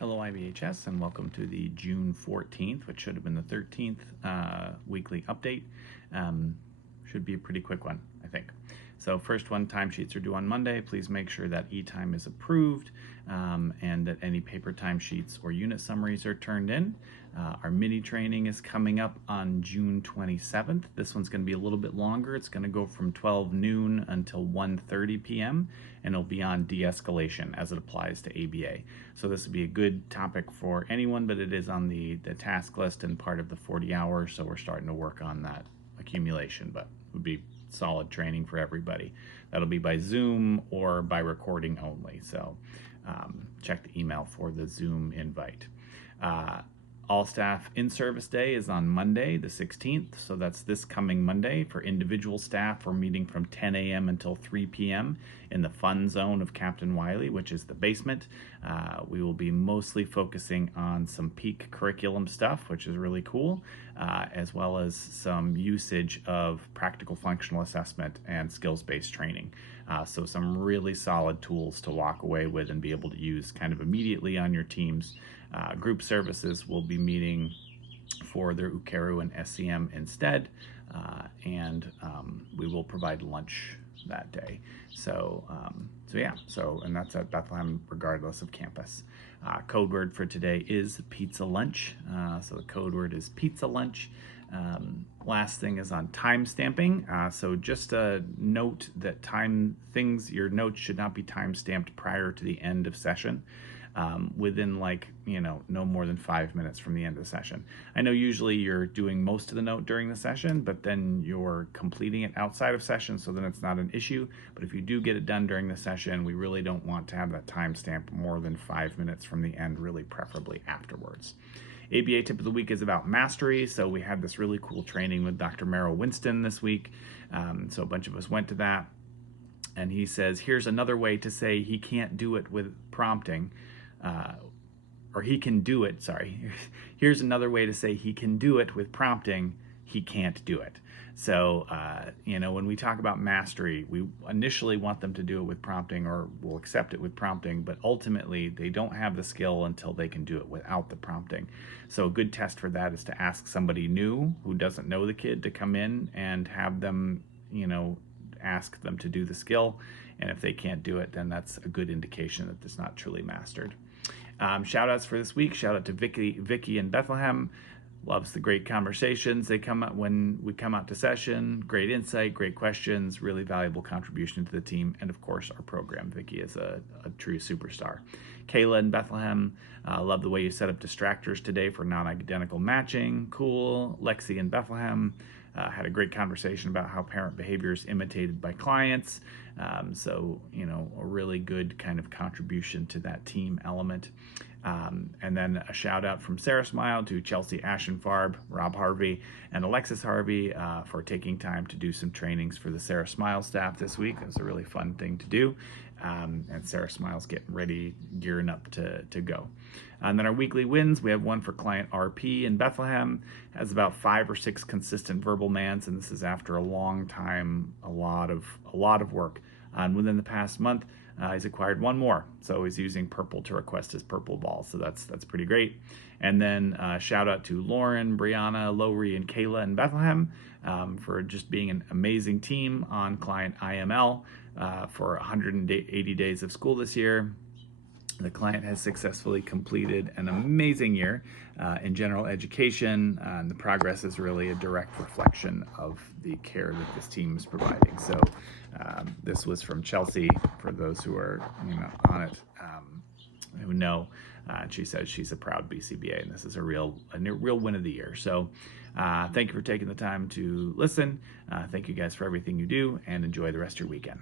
Hello IBHS and welcome to the June 14th, which should have been the 13th weekly update. Should be a pretty quick one, I think. So first one, timesheets are due on Monday. Please make sure that e-time is approved and that any paper timesheets or unit summaries are turned in. Our mini training is coming up on June 27th. This one's going to be a little bit longer. It's going to go from 12 noon until 1:30 p.m. and it'll be on de-escalation as it applies to ABA. So this would be a good topic for anyone, but it is on the task list and part of the 40 hours, so we're starting to work on that accumulation, but it would be solid training for everybody. That'll be by Zoom or by recording only, so check the email for the Zoom invite. All staff in-service day is on Monday, the 16th, so that's this coming Monday. For individual staff, we're meeting from 10 a.m. until 3 p.m. in the fun zone of Captain Wiley, which is the basement. We will be mostly focusing on some peak curriculum stuff, which is really cool, as well as some usage of practical functional assessment and skills-based training. So some really solid tools to walk away with and be able to use kind of immediately on your teams. Group services will be meeting for their UKERU and SCM instead, and we will provide lunch that day. And that's at Bethlehem regardless of campus. Code word for today is pizza lunch. So the code word is pizza lunch. Last thing is on time stamping. So just a note that your notes should not be time stamped prior to the end of session. Within no more than 5 minutes from the end of the session. I know usually you're doing most of the note during the session, but then you're completing it outside of session, so then it's not an issue. But if you do get it done during the session, we really don't want to have that timestamp more than 5 minutes from the end, really preferably afterwards. ABA tip of the week is about mastery. So we had this really cool training with Dr. Merrill Winston this week. So a bunch of us went to that. And he says, here's another way to say he can't do it with prompting. Or he can do it, sorry. Here's another way to say he can do it with prompting, he can't do it. So, when we talk about mastery, we initially want them to do it with prompting, or we'll accept it with prompting, but ultimately they don't have the skill until they can do it without the prompting. So a good test for that is to ask somebody new who doesn't know the kid to come in and have them, ask them to do the skill. And if they can't do it, then that's a good indication that it's not truly mastered. Shout outs for this week. Shout out to Vicky in Bethlehem. Loves the great conversations they come out when we come out to session. Great insight, great questions, really valuable contribution to the team, and of course our program. Vicky is a true superstar. Kayla in Bethlehem, love the way you set up distractors today for non-identical matching. Cool. Lexi in Bethlehem, had a great conversation about how parent behavior is imitated by clients. A really good kind of contribution to that team element. And then a shout out from Sarah Smile to Chelsea Ashenfarb, Rob Harvey, and Alexis Harvey for taking time to do some trainings for the Sarah Smile staff this week. It was a really fun thing to do. And Sarah Smile's getting ready, gearing up to go. And then our weekly wins, we have one for client RP in Bethlehem, has about 5 or 6 consistent verbal mans, and this is after a long time, a lot of work. And within the past month, he's acquired one more, so he's using purple to request his purple ball, so that's pretty great. And then shout out to Lauren, Brianna, Lowry, and Kayla in Bethlehem for just being an amazing team on client IML for 180 days of school this year. The client has successfully completed an amazing year in general education, and the progress is really a direct reflection of the care that this team is providing. So this was from Chelsea, for those who are on it, who know. She says she's a proud BCBA, and this is a real win of the year. So thank you for taking the time to listen. Thank you guys for everything you do, and enjoy the rest of your weekend.